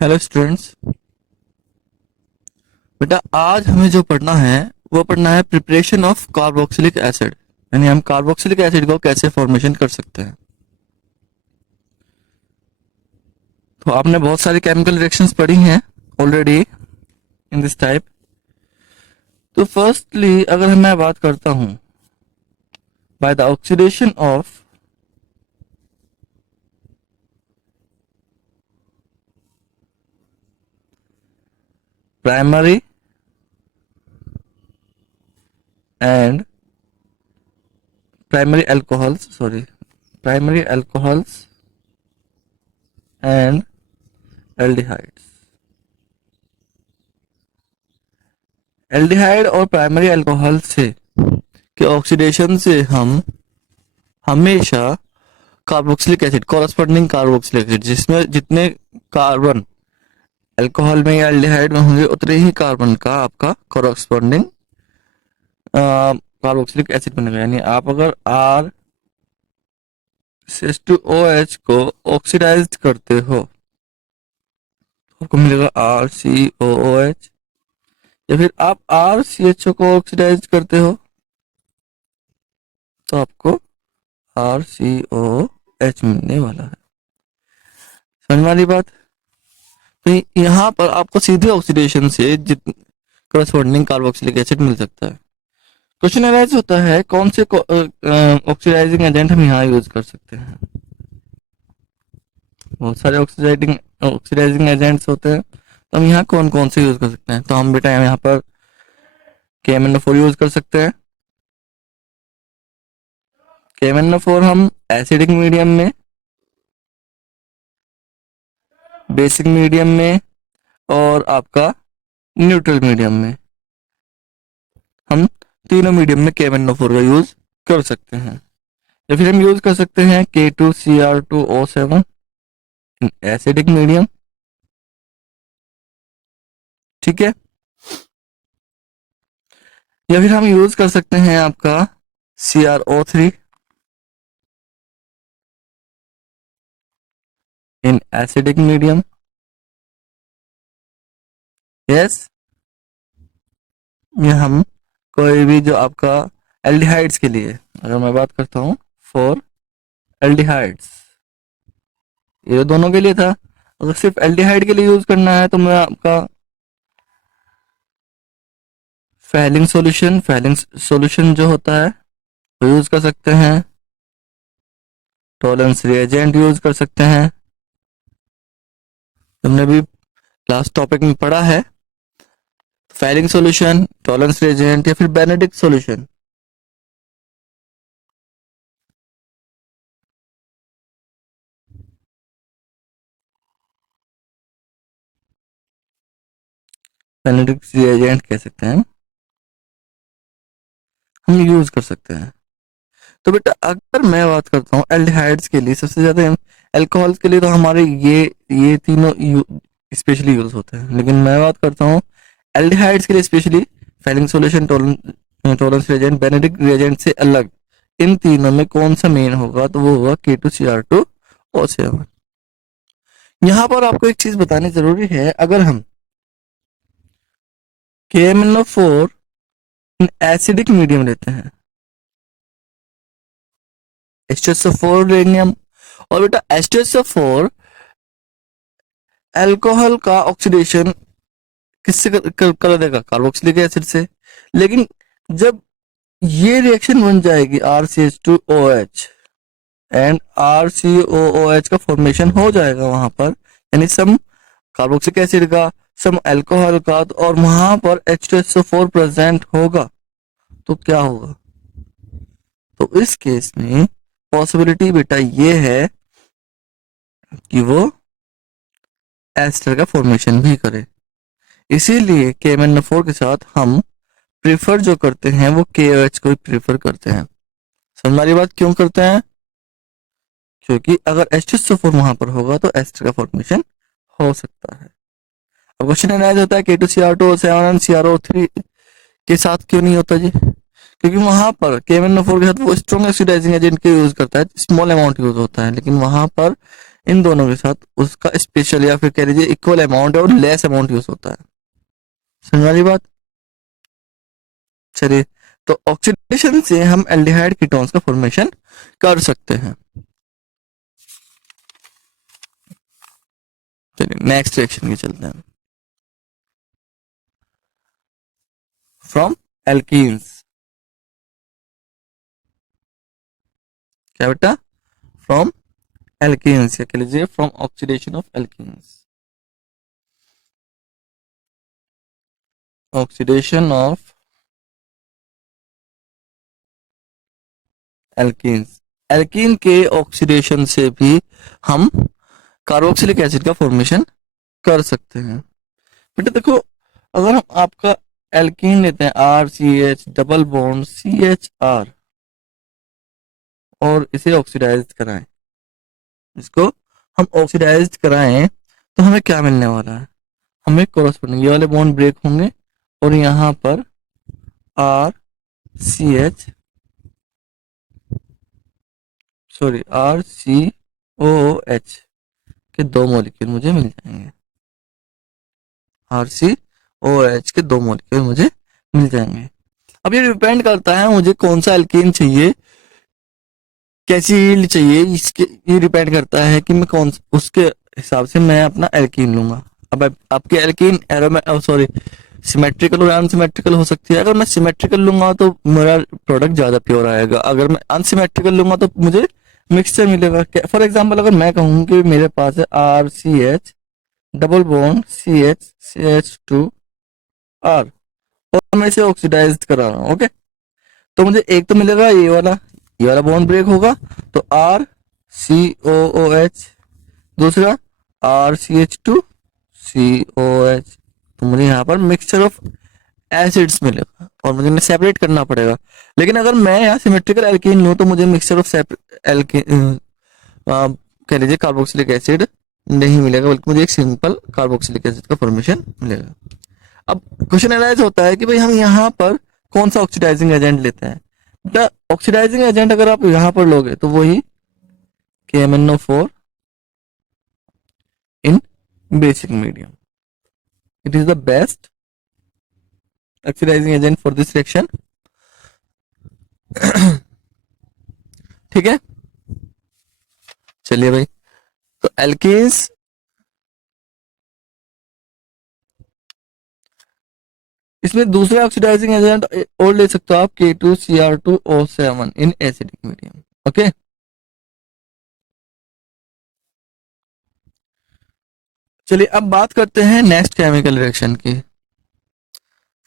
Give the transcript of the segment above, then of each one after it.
Hello students. बेटा आज हमें जो पढ़ना है वो पढ़ना है प्रिपरेशन ऑफ कार्बोक्सिलिक एसिड, यानी हम कार्बोक्सिलिक एसिड को कैसे फॉर्मेशन कर सकते हैं। तो आपने बहुत सारी केमिकल रिएक्शंस पढ़ी हैं ऑलरेडी इन दिस टाइप। तो फर्स्टली अगर मैं बात करता हूं by the oxidation of primary and primary alcohols and aldehydes. Aldehyde और प्राइमरी अल्कोहल से के ऑक्सीडेशन से हम हमेशा carboxylic acid, corresponding carboxylic acid, जिसमें जितने कार्बन अल्कोहल में या एल्डिहाइड में होंगे उतने ही कार्बन का आपका कॉरस्पॉन्डिंग कार्बोक्सिलिक एसिड बनेगा। यानी आप अगर आर टू ओ एच को ऑक्सीडाइज करते हो तो आपको मिलेगा are C O O H, या फिर आप आर सी एच ओ को ऑक्सीडाइज करते हो तो आपको आर सी ओ एच मिलने वाला है। समझ वाली बात। तो यहाँ पर आपको सीधे ऑक्सीडेशन से करस्पॉन्डिंग कार्बोक्सिलिक एसिड मिल सकता है। क्वेश्चन अराइज होता है कौन से ऑक्सीडाइजिंग एजेंट हम यहाँ यूज कर सकते हैं। बहुत सारे ऑक्सीडाइजिंग एजेंट्स होते हैं, तो हम यहाँ कौन कौन से यूज कर सकते हैं। तो हम बेटा यहाँ पर KMnO4 यूज कर सकते हैं। KMnO4 हम एसिडिक मीडियम में, बेसिक मीडियम में और आपका न्यूट्रल मीडियम में, हम तीनों मीडियम में KMnO4 का यूज कर सकते हैं। या फिर हम यूज कर सकते हैं K2Cr2O7 इन एसिडिक मीडियम। ठीक है। या फिर हम यूज कर सकते हैं आपका CrO3 in acidic medium. Yes. ये हम कोई भी जो आपका एल्डिहाइड्स के लिए, अगर मैं बात करता हूँ फॉर एल्डिहाइड्स, ये दोनों के लिए था। अगर सिर्फ एल्डिहाइड के लिए यूज करना है तो मैं आपका फैलिंग सॉल्यूशन जो होता है वो यूज कर सकते हैं। टॉलरेंस रिएजेंट यूज कर सकते हैं, तुमने भी लास्ट टॉपिक में पढ़ा है। फैलिंग सॉल्यूशन, टॉलरेंस रिएजेंट या फिर बेनेडिक्ट सॉल्यूशन। बेनेडिक्ट रिएजेंट कह सकते हैं, हम यूज कर सकते हैं। तो बेटा अगर मैं बात करता हूँ एल्डिहाइड्स के लिए, सबसे ज्यादा अल्कोहल्स के लिए तो हमारे ये तीनों स्पेशली यूज होते हैं, लेकिन मैं बात करता हूँ एल्डिहाइड्स के लिए specially falling solution, tolerance reagent, Benedict reagent से अलग इन तीनों में कौन सा मेन होगा, तो वो होगा K2Cr2O7। यहाँ पर आपको एक चीज बतानी जरूरी है, अगर हम KMnO4 एसिडिक मीडियम लेते हैं, H2SO4 रेडियम, और बेटा H2SO4 अल्कोहल का ऑक्सीडेशन किससे कर देगा, कार्बोक्सिलिक एसिड से। लेकिन जब ये रिएक्शन बन जाएगी RCH2OH एंड RCOOH का फॉर्मेशन हो जाएगा वहां पर, यानी सम कार्बोक्सिलिक एसिड का, सम अल्कोहल का, और वहां पर H2SO4 प्रेजेंट होगा, तो क्या होगा। तो इस केस में पॉसिबिलिटी बेटा ये है कि वो एस्टर का फॉर्मेशन भी करे। इसीलिए KMnO4 के साथ हम प्रेफर जो करते हैं वो KOH को प्रेफर करते हैं। समझ वाली बात क्यों करते हैं, क्योंकि अगर H2SO4 वहां पर होगा तो एस्टर का फॉर्मेशन हो सकता है। अब क्वेश्चन एनालाइज होता है K2Cr2O7 CrO3 के साथ क्यों नहीं होता जी, क्योंकि वहां पर KMnO4 के साथ वो स्ट्रॉन्ग ऑक्सीडाइजिंग एजेंट के यूज करता है, स्मॉल अमाउंट यूज होता है, लेकिन वहां पर इन दोनों के साथ उसका स्पेशल या फिर कह लीजिए इक्वल अमाउंट और लेस अमाउंट यूज होता है। समझ वाली बात। चलिए, तो ऑक्सीडेशन से हम एल्डिहाइड कीटोन्स का फॉर्मेशन कर सकते हैं। चलिए नेक्स्ट रिएक्शन की चलते हैं। फ्रॉम एल्कीन्स, क्या बेटा, फ्रॉम एल्कीन्स, या कह लीजिए from oxidation of alkenes, oxidation of alkenes. Alkene के ऑक्सीडेशन से भी हम कार्बोक्सिलिक एसिड का फॉर्मेशन कर सकते हैं। बेटा देखो, अगर हम आपका एल्कीन लेते हैं RCH डबल बॉन्ड CHR और इसे ऑक्सीडाइज कराएं, इसको हम ऑक्सीडाइज कराएं तो हमें क्या मिलने वाला है, हमें कोरस्पोंडिंग ये वाले बॉन्ड ब्रेक होंगे और यहाँ पर RCH सॉरी RCOH के 2 मॉलिक्यूल मुझे मिल जाएंगे। RCOH के 2 मॉलिक्यूल मुझे मिल जाएंगे। अब ये डिपेंड करता है मुझे कौन सा एल्कीन चाहिए, कैसी यील्ड चाहिए, इसके ये डिपेंड करता है कि मैं कौन उसके हिसाब से मैं अपना एल्कीन लूंगा। अब आपके एल्कीन सॉरी सिमेट्रिकल और अनसिमेट्रिकल हो सकती है। अगर मैं सिमेट्रिकल लूंगा तो मेरा प्रोडक्ट ज्यादा प्योर आएगा, अगर मैं अनसिमेट्रिकल लूंगा तो मुझे मिक्सचर मिलेगा। फॉर एग्जाम्पल अगर मैं कहूँ कि मेरे पास है RCH डबल बॉन्ड CH2R और मैं इसे ऑक्सीडाइज करा रहा हूँ, ओके, तो मुझे एक तो मिलेगा ये वाला बॉन्ड ब्रेक होगा तो RCOOH, दूसरा RCH2COH, तो मुझे यहाँ पर मिक्सचर ऑफ एसिड्स मिलेगा और मुझे इन्हें सेपरेट करना पड़ेगा। लेकिन अगर मैं यहाँ सिमेट्रिकल एल्कीन लूँ तो मुझे मिक्सचर ऑफ एल्कीन कह लीजिए कार्बोक्सिलिक एसिड नहीं मिलेगा, बल्कि मुझे एक सिंपल कार्बोक्सिलिक एसिड का फॉर्मेशन मिलेगा। अब क्वेश्चन एनालाइज होता है कि भाई हम यहाँ पर कौन सा ऑक्सीडाइजिंग एजेंट लेते हैं। द ऑक्सीडाइजिंग एजेंट अगर आप यहाँ पर लोगे तो वही KMnO4 in basic medium, it is the best oxidising agent for this reaction. ठीक है, चलिए भाई, तो एल्कीन्स इसमें दूसरे ऑक्सीडाइजिंग एजेंट और ले सकते हो आप K2Cr2O7 in acidic medium, okay. चलिए अब बात करते हैं नेक्स्ट केमिकल रिएक्शन की,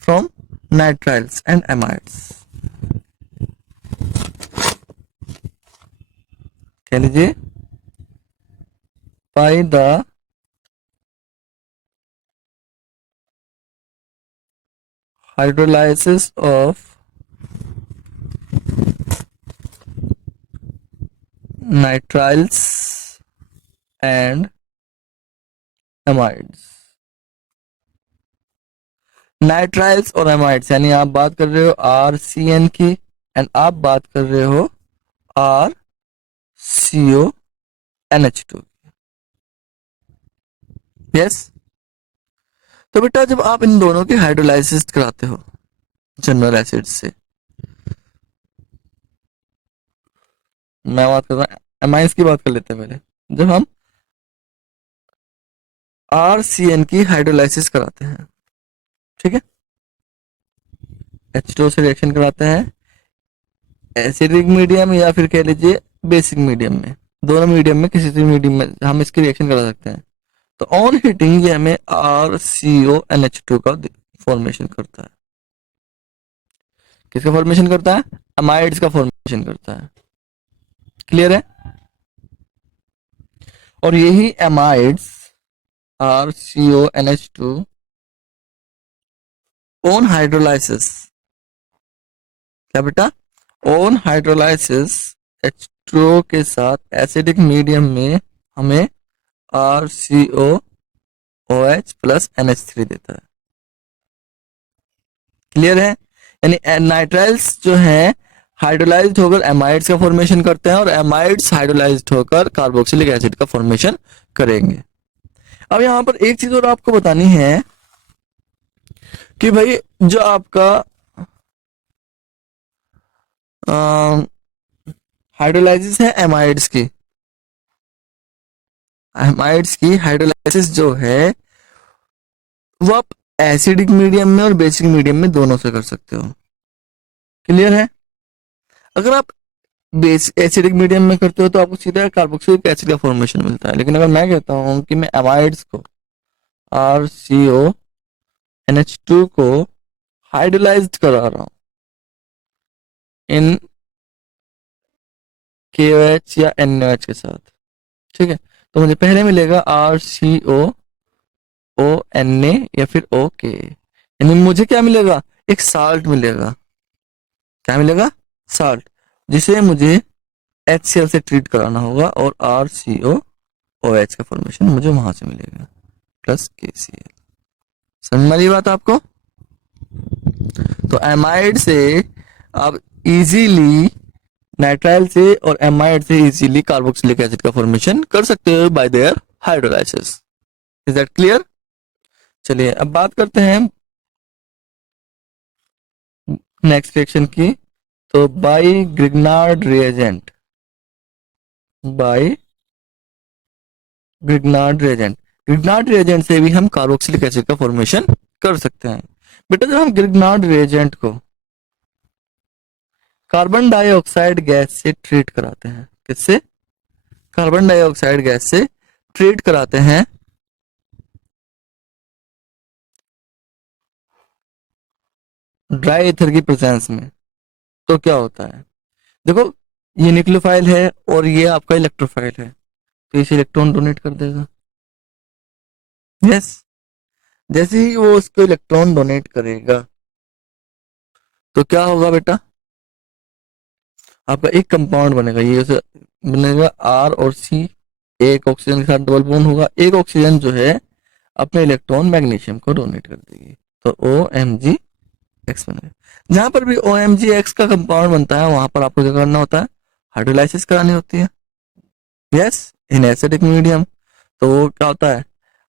फ्रॉम नाइट्राइल्स एंड एमाइड्स। कह लीजिए by the hydrolysis of nitriles and amides। Nitriles और एमाइड्स यानी आप बात कर रहे हो RCN की एंड आप बात कर रहे हो RCONH2। यस, तो बेटा जब आप इन दोनों की हाइड्रोलाइसिस कराते हो जनरल एसिड से, मैं बात कर रहा हूँ एमाइड्स की बात कर लेते हैं पहले। जब हम RCN की हाइड्रोलाइसिस कराते हैं, ठीक है, H2O से रिएक्शन कराते हैं एसिडिक मीडियम या फिर कह लीजिए बेसिक मीडियम में, दोनों मीडियम में किसी भी मीडियम में हम इसकी रिएक्शन करा सकते हैं। तो ऑन हीटिंग ये हमें RCONH2 का फॉर्मेशन करता है। किसका फॉर्मेशन करता है? अमाइड्स का फॉर्मेशन करता है। क्लियर है? और यही अमाइड्स RCONH2 ऑन हाइड्रोलाइसिस, क्या बेटा, ऑन हाइड्रोलाइसिस H2O के साथ एसिडिक मीडियम में हमें RCOOH प्लस NH3 देता है। क्लियर है? यानी नाइट्राइल्स जो है हाइड्रोलाइज्ड होकर एमाइड्स का फॉर्मेशन करते हैं और एमाइड्स हाइड्रोलाइज्ड होकर कार्बोक्सिलिक एसिड का फॉर्मेशन करेंगे। अब यहाँ पर एक चीज और आपको बतानी है कि भाई जो आपका हाइड्रोलाइसिस है एमाइड्स की हाइड्रोलाइसिस जो है वो आप एसिडिक मीडियम में और बेसिक मीडियम में दोनों से कर सकते हो। क्लियर है? अगर आप बेस एसिडिक मीडियम में करते हो तो आपको सीधा कार्बोक्सिलिक एसिड का फॉर्मेशन मिलता है, लेकिन अगर मैं कहता हूँ कि मैं एमाइड्स को RCONH2 को हाइड्रोलाइज्ड करा रहा हूँ इन KOH या NOH के साथ, ठीक है, तो मुझे पहले मिलेगा RCOONA या फिर OK, यानी मुझे क्या मिलेगा, एक साल्ट मिलेगा। क्या मिलेगा? साल्ट, जिसे मुझे HCl से ट्रीट कराना होगा और RCOOH का फॉर्मेशन मुझे वहां से मिलेगा प्लस KCl। समझ में आई बात आपको? तो एमाइड से आप इजीली नाइट्राइल से और एमाइड से इजीली कार्बोक्सिलिक एसिड का फॉर्मेशन कर सकते हो bye there hydrolysis. Is that clear? चलिए अब बात करते हैं नेक्स्ट रिएक्शन की। तो बाय ग्रिग्नार्ड रिएजेंट से भी हम कार्बोक्सिलिक एसिड का फॉर्मेशन कर सकते हैं। बेटा जब हम ग्रिग्नार्ड रिएजेंट को कार्बन डाइऑक्साइड गैस से ट्रीट कराते हैं, किससे? कार्बन डाइऑक्साइड गैस से ट्रीट कराते हैं, ड्राई ईथर की प्रेजेंस में, तो क्या होता है? देखो ये न्यूक्लियोफाइल है और ये आपका इलेक्ट्रोफाइल है, तो इसे इलेक्ट्रॉन डोनेट कर देगा। यस, जैसे ही वो उसको इलेक्ट्रॉन डोनेट करेगा तो क्या होगा बेटा, आपका एक कंपाउंड बनेगा, ये उसे बनेगा R और C, एक ऑक्सीजन के साथ डबल बॉन्ड होगा, एक ऑक्सीजन जो है अपने इलेक्ट्रॉन मैग्नीशियम को डोनेट कर देगी, तो OMgX बनेगा। जहां पर भी OMgX का कंपाउंड बनता है वहां पर आपको क्या करना होता है, हाइड्रोलाइसिस करानी होती है। यस, इन एसिडिक मीडियम, तो वो क्या होता है,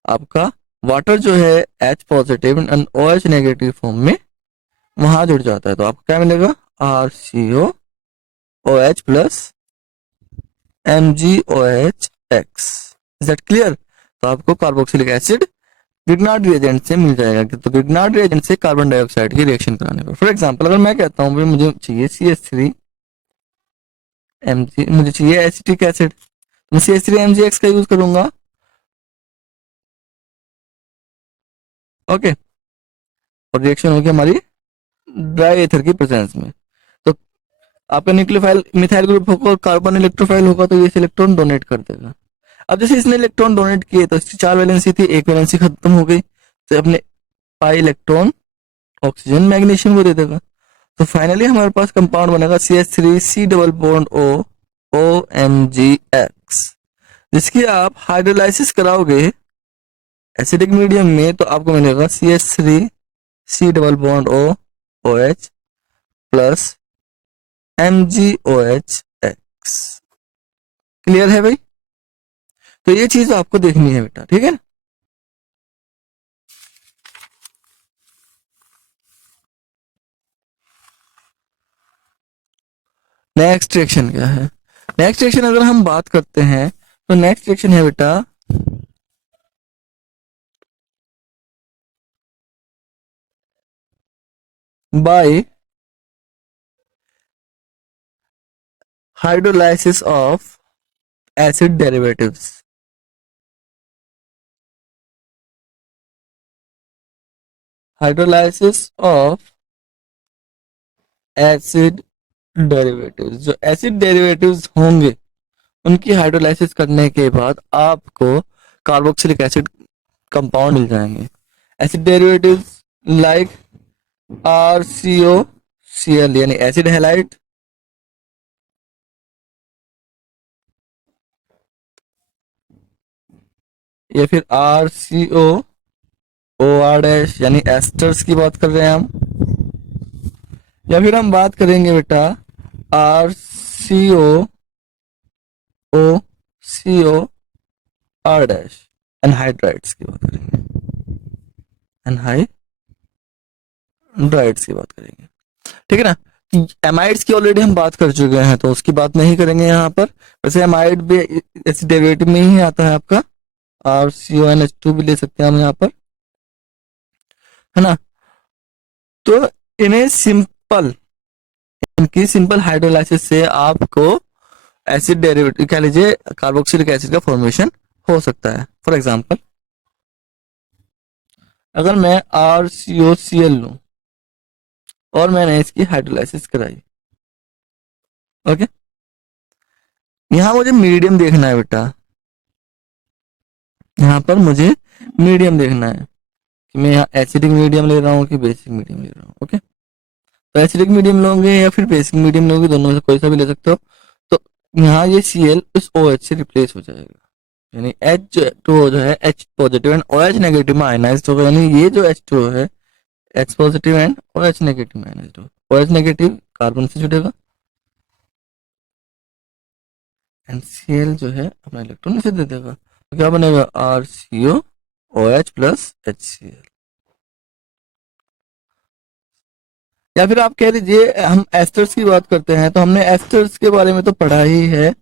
आपका वाटर जो है H positive and OH negative form में वहां जुड़ जाता है, तो आपको क्या मिलेगा, RCOOH plus MgOHX। Is that clear? तो आपको कार्बोक्सिलिक एसिड ग्रिग्नार्ड रिएजेंट से मिल जाएगा। तो ग्रिग्नार्ड रिएजेंट से कार्बन डाइऑक्साइड की रिएक्शन कराने पर, फॉर एग्जांपल अगर मैं कहता हूँ भाई मुझे चाहिए CH3Mg, मुझे चाहिए एसिटिक एसिड, तो मैं CH3MgX का यूज करूंगा। ओके, और रिएक्शन होगी हमारी ड्राई एथर की प्रेजेंस में। तो आपका न्यूक्लियोफाइल मिथाइल ग्रुप होगा और कार्बन इलेक्ट्रोफाइल होगा, तो ये इलेक्ट्रॉन डोनेट कर देगा। अब जैसे इसने इलेक्ट्रॉन डोनेट किए तो इसकी 4 वैलेंसी थी, एक वैलेंसी खत्म हो गई, तो अपने पाई इलेक्ट्रॉन ऑक्सीजन मैग्नीशियम को दे देगा। तो फाइनली हमारे पास कंपाउंड बनेगा CH3C double bond O OMgX, जिसकी आप हाइड्रोलाइसिस कराओगे एसिडिक मीडियम में तो आपको मिलेगा CH3C double bond O OH plus MgOHX। Clear है भाई? तो ये चीज आपको देखनी है बेटा, ठीक है ना? नेक्स्ट रिएक्शन क्या है? नेक्स्ट रिएक्शन अगर हम बात करते हैं तो नेक्स्ट रिएक्शन है बेटा bye hydrolysis of acid derivatives. Hydrolysis of acid derivatives, जो एसिड डेरिवेटिव्स होंगे उनकी हाइड्रोलाइसिस करने के बाद आपको कार्बोक्सिलिक एसिड कंपाउंड मिल जाएंगे। एसिड डेरिवेटिव्स लाइक RCOCl यानी एसिड हैलाइड, या फिर RCOOR यानी एस्टर्स की बात कर रहे हैं हम, या फिर हम बात करेंगे बेटा are C O C O R dash anhydrides की बात करेंगे, एनहाइड्राइड्स की बात करेंगे, ठीक है ना। एमाइड्स की ऑलरेडी हम बात कर चुके हैं तो उसकी बात नहीं करेंगे यहाँ पर। वैसे एमाइड भी इस डेरिवेटिव में ही आता है आपका, R C O N H two भी ले सकते हैं हम यहाँ पर, है ना। तो इन्हें सिंपल, इनकी सिंपल हाइड्रोलाइसिस से आपको एसिड डेरिवेटिव कह लीजिए कार्बोक्सिलिक एसिड का फॉर्मेशन हो सकता है। फॉर एग्जांपल अगर मैं are C O C L लूं और मैंने इसकी हाइड्रोलाइसिस कराई, ओके, यहां मुझे मीडियम देखना है बेटा, यहाँ पर मुझे मीडियम देखना है कि मैं यहाँ एसिडिक मीडियम ले रहा हूँ कि बेसिक मीडियम ले रहा हूँ, ओके। तो एसिडिक मीडियम लोगे या फिर बेसिक मीडियम लोगे, दोनों में से कोई सा भी ले सकते हो। तो यहाँ ये सी एल इस ओ एच से रिप्लेस हो जाएगा, यानी एच टू जो है H positive and O H negative में आयनाइज होगा, यानी ये जो एच टू है H positive and O H negative में आयनाइज होगा। ओ एच नेगेटिव कार्बन से जुड़ेगा एंड सी एल जो है अपना इलेक्ट्रॉन इसे दे देगा, तो क्या बनेगा R C O H plus H C L. या फिर आप कह लीजिए हम एस्टर्स की बात करते हैं, तो हमने एस्टर्स के बारे में तो पढ़ा ही है,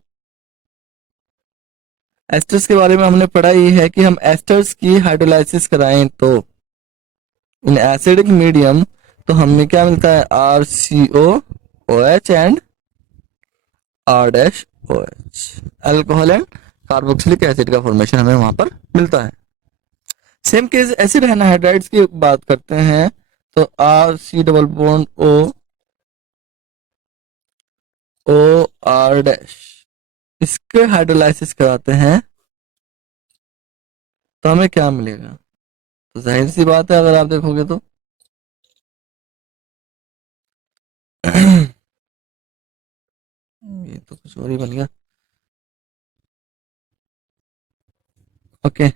एस्टर्स के बारे में हमने पढ़ा ही है कि हम एस्टर्स की हाइड्रोलाइसिस कराएं तो इन एसिडिक मीडियम तो हमें क्या मिलता है R C O H and R dash O H, alcohol and carboxylic acid का फॉर्मेशन हमें वहां पर मिलता है। सेम केस एसिड एनहाइड्राइड्स की बात करते हैं तो R C double bond O R dash, इसके हाइड्रोलाइसिस कराते हैं तो हमें क्या मिलेगा। तो जाहिर सी बात है अगर आप देखोगे तो ये तो कुछ और ही बन गया, ओके।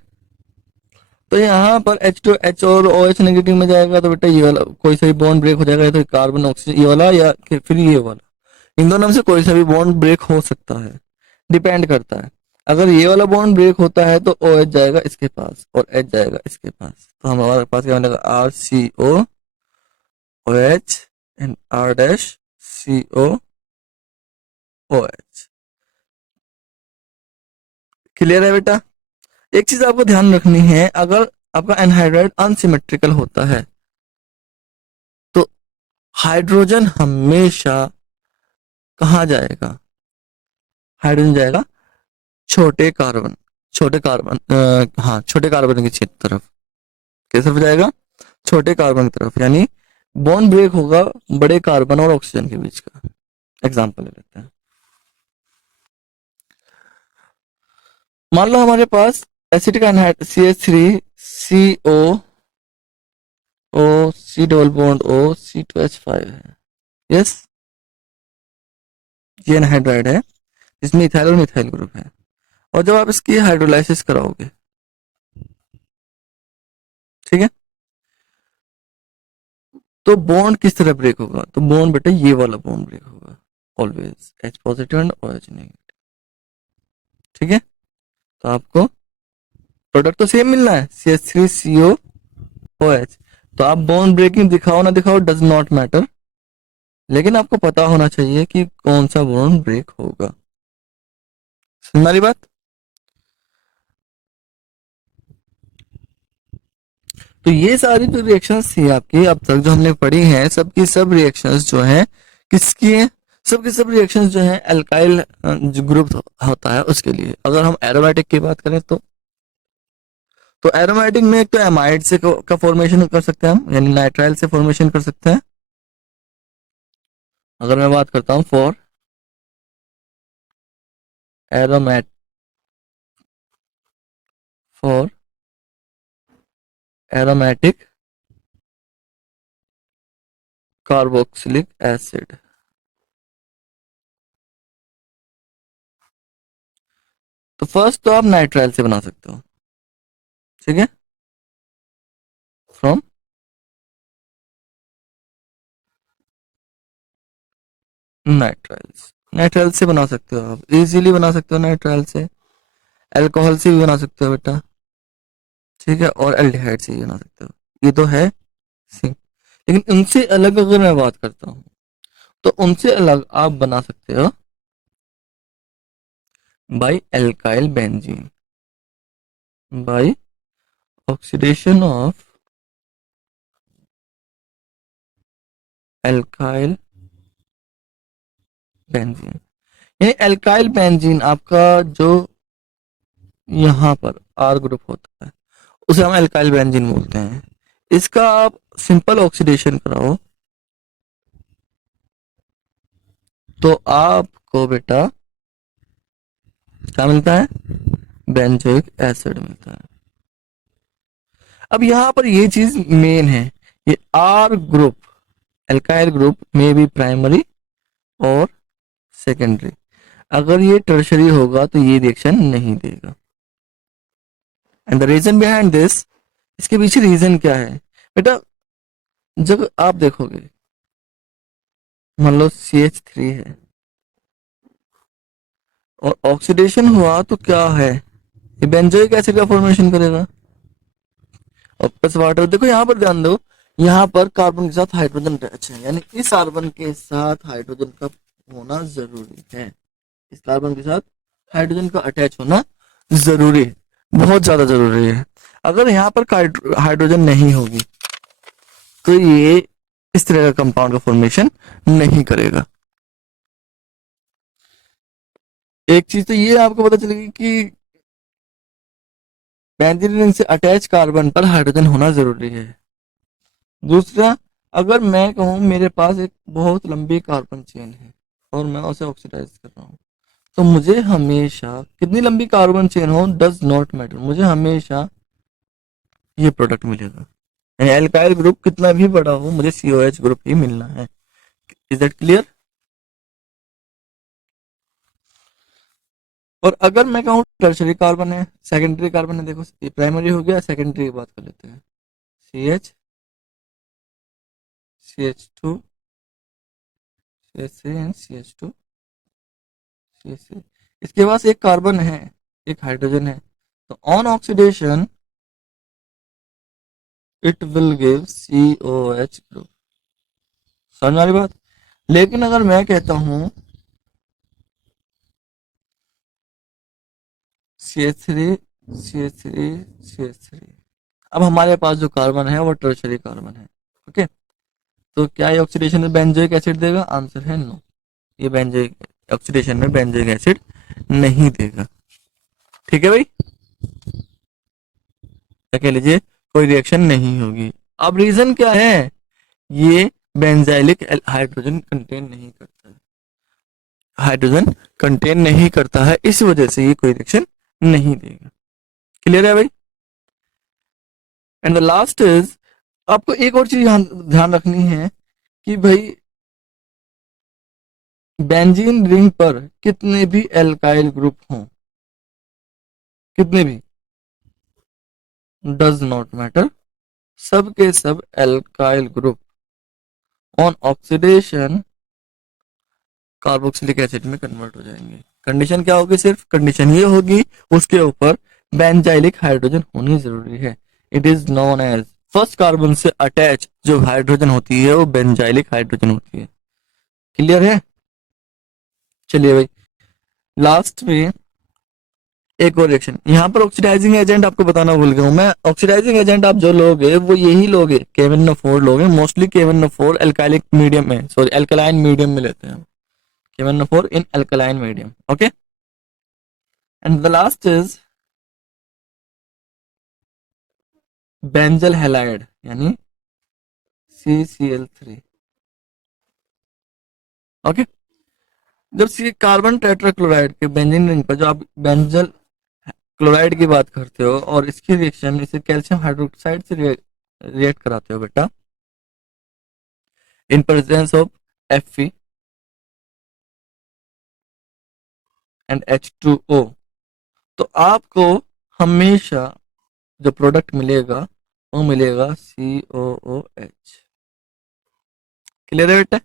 तो यहाँ पर एच टू एच और ओ एच नेगेटिव में जाएगा तो बेटा ये वाला कोई सा भी बॉन्ड ब्रेक हो जाएगा, तो कार्बन ऑक्सीजन ये वाला या फिर ये वाला, इन दोनों में से कोई सा भी बॉन्ड ब्रेक हो सकता है, डिपेंड करता है। अगर ये वाला बॉन्ड ब्रेक होता है तो ओ एच जाएगा इसके पास और एच जाएगा इसके पास, तो हमारे पास क्या बनेगा R C O H and R dash C O H. Clear है बेटा। एक चीज आपको ध्यान रखनी है, अगर आपका एनहाइड्राइड अनसिमेट्रिकल होता है तो हाइड्रोजन हमेशा कहाँ जाएगा, हाइड्रोजन जाएगा छोटे कार्बन, छोटे कार्बन हाँ छोटे कार्बन की तरफ, किस तरफ जाएगा छोटे कार्बन की तरफ, यानी बॉन्ड ब्रेक होगा बड़े कार्बन और ऑक्सीजन के बीच का। एग्जांपल ले लेते हैं, मान लो हमारे पास acetic anhydride C H three C O C double bond O C two H five है, यस ये एनहाइड्राइड है इसमें इथाइल और मिथाइल ग्रुप है। और जब आप इसकी हाइड्रोलाइसिस कराओगे, ठीक है, तो बॉन्ड किस तरह ब्रेक होगा, तो बॉन्ड बेटा ये वाला बॉन्ड ब्रेक होगा always H positive and O H negative, ठीक है। तो आपको प्रोडक्ट तो सेम मिलना है C H three C O H, तो आप बॉन्ड ब्रेकिंग दिखाओ ना दिखाओ डज नॉट मैटर, लेकिन आपको पता होना चाहिए कि कौन सा बॉन्ड ब्रेक होगा। सुन वाली बात। तो ये सारी जो रिएक्शंस थी आपकी अब तक जो हमने पढ़ी हैं, सबकी सब रिएक्शंस जो हैं किसकी हैं, सबकी सब रिएक्शंस जो हैं एल्काइल जो ग्रुप होता है उसके लिए। अगर हम एरोमेटिक की बात करें तो एरोमेटिक में एक तो एमाइड से का फॉर्मेशन कर सकते हैं हम, यानी नाइट्राइल से फॉर्मेशन कर सकते हैं। अगर मैं बात करता हूँ for aromat for aromatic carboxylic acid, तो फर्स्ट तो आप नाइट्राइल से बना सकते हो, ठीक है, फ्रॉम नाइट्राइल्स, नाइट्राइल से बना सकते हो आप, इजीली बना सकते हो नाइट्राइल से, अल्कोहल से भी बना सकते हो बेटा, ठीक है, और एल्डिहाइड से भी बना सकते हो, ये तो है सिंक। लेकिन उनसे अलग अगर मैं बात करता हूँ, तो उनसे अलग आप बना सकते हो by alkyl benzene, by oxidation of alkyl benzene. ये एल्काइल बेंजीन आपका जो यहाँ पर आर ग्रुप होता है, उसे हम एल्काइल बेंजीन बोलते हैं। इसका आप सिंपल ऑक्सीडेशन कराओ तो आपको बेटा क्या मिलता है, बेंजोइक एसिड मिलता है। अब यहाँ पर ये चीज मेन है, ये आर ग्रुप, एल्काइल ग्रुप में भी प्राइमरी और सेकेंडरी, अगर ये टर्शरी होगा तो ये रिएक्शन नहीं देगा। And the reason behind this, इसके पीछे रीजन क्या है बेटा, जब आप देखोगे मान लो CH3 है और ऑक्सीडेशन हुआ तो क्या है, ये बेंजोइक एसिड का फॉर्मेशन करेगा और प्लस वाटर। देखो यहाँ पर ध्यान दो, यहाँ पर कार्बन के साथ हाइड्रोजन अटैच है, यानी इस कार्बन के साथ हाइड्रोजन का होना जरूरी है, इस कार्बन के साथ हाइड्रोजन का अटैच होना जरूरी है, बहुत ज्यादा जरूरी है। अगर यहाँ पर हाइड्रोजन नहीं होगी तो ये इस तरह का कंपाउंड का फॉर्मेशन नहीं करेगा। एक चीज तो ये आपको पता चलेगी कि बेंजीन रिंग से अटैच कार्बन पर हाइड्रोजन होना जरूरी है। दूसरा, अगर मैं कहूँ मेरे पास एक बहुत लंबी कार्बन चेन है और मैं उसे ऑक्सीडाइज कर रहा हूँ, तो मुझे हमेशा कितनी लंबी कार्बन चेन हो डज नॉट मैटर, मुझे हमेशा ये प्रोडक्ट मिलेगा। यानी एल्काइल ग्रुप कितना भी बड़ा हो मुझे COH ग्रुप ही मिलना है। Is that clear? और अगर मैं कहूँ टर्शरी कार्बन है, सेकेंडरी कार्बन है, देखो ये प्राइमरी हो गया, सेकेंडरी की बात कर लेते हैं, CH, CH2, CH3 and CH2, CH3, इसके पास एक कार्बन है, एक हाइड्रोजन है, तो on oxidation it will give COH group. समझ वाली बात? लेकिन अगर मैं कहता हूँ CH3, CH3, CH3, अब हमारे पास जो कार्बन है वो टर्शरी कार्बन है, ओके, तो क्या ये ऑक्सीडेशन में बेंजोइक एसिड देगा? आंसर है नो, ये बेंजोइक ऑक्सीडेशन में बेंजोइक एसिड नहीं देगा। ठीक है भाई, क्या कह लीजिए, कोई रिएक्शन नहीं होगी। अब रीजन क्या है, ये बेंजाइलिक हाइड्रोजन कंटेन नहीं करता है, हाइड्रोजन कंटेन नहीं करता है, इस वजह से ये कोई रिएक्शन नहीं देगा। क्लियर है भाई? एंड द लास्ट इज, आपको एक और चीज ध्यान रखनी है कि भाई बेंजीन रिंग पर कितने भी एल्काइल ग्रुप हों, कितने भी, डज नॉट मैटर, सब के सब alkyl group on oxidation carboxylic acid में कन्वर्ट हो जाएंगे। कंडीशन क्या होगी, सिर्फ कंडीशन ये होगी उसके ऊपर बेंजाइलिक हाइड्रोजन होनी जरूरी है। It is known as, first carbon से अटैच जो हाइड्रोजन होती है वो बेंजाइलिक हाइड्रोजन होती है। क्लियर है? चलिए भाई, लास्ट में एक और रिएक्शन, यहाँ पर ऑक्सीडाइजिंग एजेंट आपको बताना भूल गया हूँ मैं। ऑक्सीडाइजिंग एजेंट आप जो लोगे वो यही लोगे, KMnO4 लोगे, मोस्टली KMnO4 एल्काइलिक मीडियम में, सॉरी एल्कलाइन मीडियम में लेते हैं, KMnO4 in alkaline medium, okay. And the last is benzyl halide यानी CCl3, ओके। जब सी कार्बन टेट्राक्लोराइड के बेंजीन रिंग पर जो आप बेंजल क्लोराइड की बात करते हो और इसकी रिएक्शन इसे कैल्शियम हाइड्रोक्साइड से रिएक्ट कराते हो बेटा, in presence of Fe and H2O, तो आपको हमेशा जो प्रोडक्ट मिलेगा वो मिलेगा COOH। क्लियर है बेटा?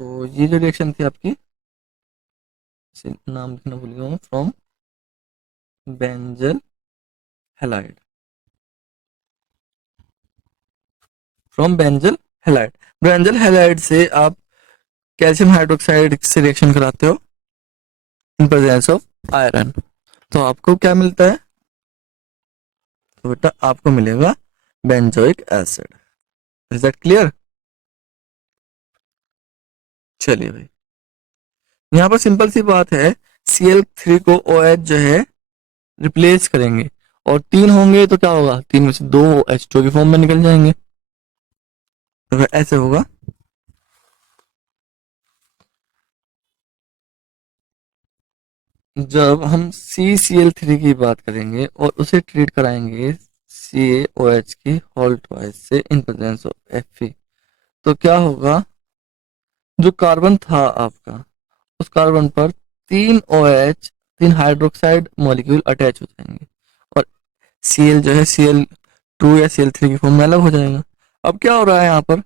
तो ये जो रिएक्शन थी आपकी, नाम लिखना भूल गया हूँ, from benzyl halide, from benzyl halide. Benzyl halide से आप कैल्शियम हाइड्रोक्साइड से रिएक्शन कराते हो इन प्रेजेंस ऑफ आयरन, तो आपको क्या मिलता है? तो बेटा आपको मिलेगा benzoic acid. Is that clear? चलिए भाई, यहाँ पर सिंपल सी बात है, Cl3 को OH जो है रिप्लेस करेंगे, और 3 होंगे तो क्या होगा, 3 में से 2 H2 के फॉर्म में निकल जाएंगे। तो फिर ऐसे होगा, जब हम CCl3 की बात करेंगे और उसे ट्रीट कराएंगे CaOH की होल ट्वाइस से इन प्रेजेंस ऑफ Fe, तो क्या होगा, जो कार्बन था आपका, उस कार्बन पर 3 OH, 3 हाइड्रोक्साइड मॉलिक्यूल अटैच हो जाएंगे, और Cl जो है Cl2 या Cl3 की फॉर्म में अलग हो जाएगा। अब क्या हो रहा है यहाँ पर,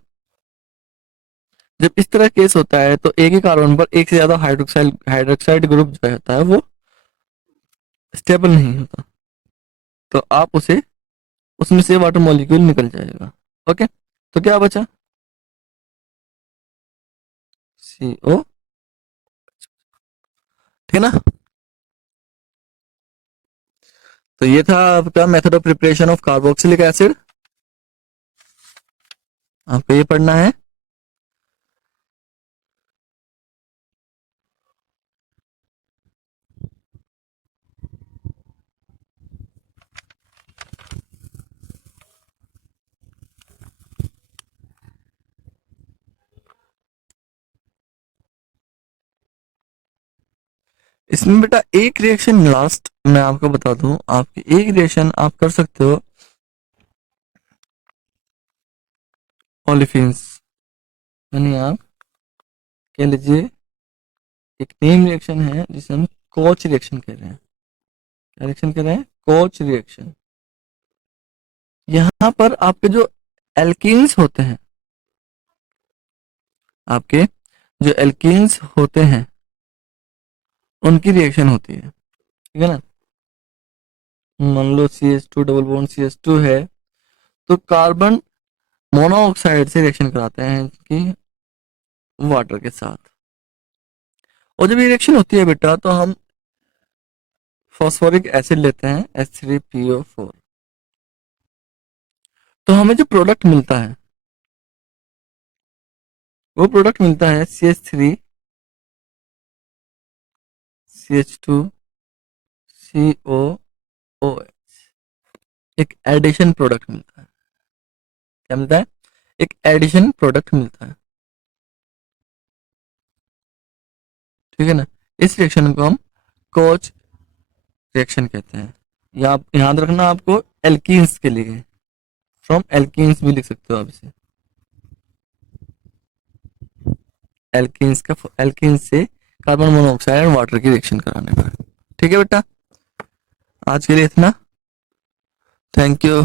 जब इस तरह केस होता है तो एक ही कार्बन पर एक से ज्यादा हाइड्रोक्साइड हाइड्रोक्साइड ग्रुप जो होता है वो स्टेबल नहीं होता, तो आप उसे, उसमें से वाटर मॉलिक्यूल निकल जाएगा। ओके, तो क्या बचा, CO, ठीक है ना। तो ये था आपका method of preparation of carboxylic acid, आपको ये पढ़ना है। इसमें बेटा एक रिएक्शन लास्ट मैं आपको बता दूं, आपकी एक रिएक्शन आप कर सकते हो ओलिफिन्स, यानी आप कह लीजिए एक नेम रिएक्शन है जिसे हम कोच रिएक्शन कह रहे हैं। क्या रिएक्शन कह रहे हैं? Coach reaction. यहाँ पर आपके जो एल्कीन्स होते हैं, आपके जो एल्कीन्स होते हैं उनकी रिएक्शन होती है, ठीक है ना। मान लो CH2 डबल बॉन्ड CH2 है, तो कार्बन मोनोऑक्साइड से रिएक्शन कराते हैं कि वाटर के साथ, और जब ये रिएक्शन होती है बेटा तो हम फॉस्फोरिक एसिड लेते हैं H3PO4, तो हमें जो प्रोडक्ट मिलता है वो प्रोडक्ट मिलता है CH3 CH2 COOH, एक एडिशन प्रोडक्ट मिलता है। क्या मिलता है? एक एडिशन प्रोडक्ट मिलता है, ठीक है ना। इस रिएक्शन को हम कोच रिएक्शन कहते हैं। या आप याद रखना, आपको एल्कीन्स के लिए, फ्रॉम एल्कीन्स भी लिख सकते हो आप इसे, एल्कीन्स का, एल्कीन्स से कार्बन मोनोऑक्साइड और वाटर की रिएक्शन कराने का। ठीक है बेटा, आज के लिए इतना, थैंक यू।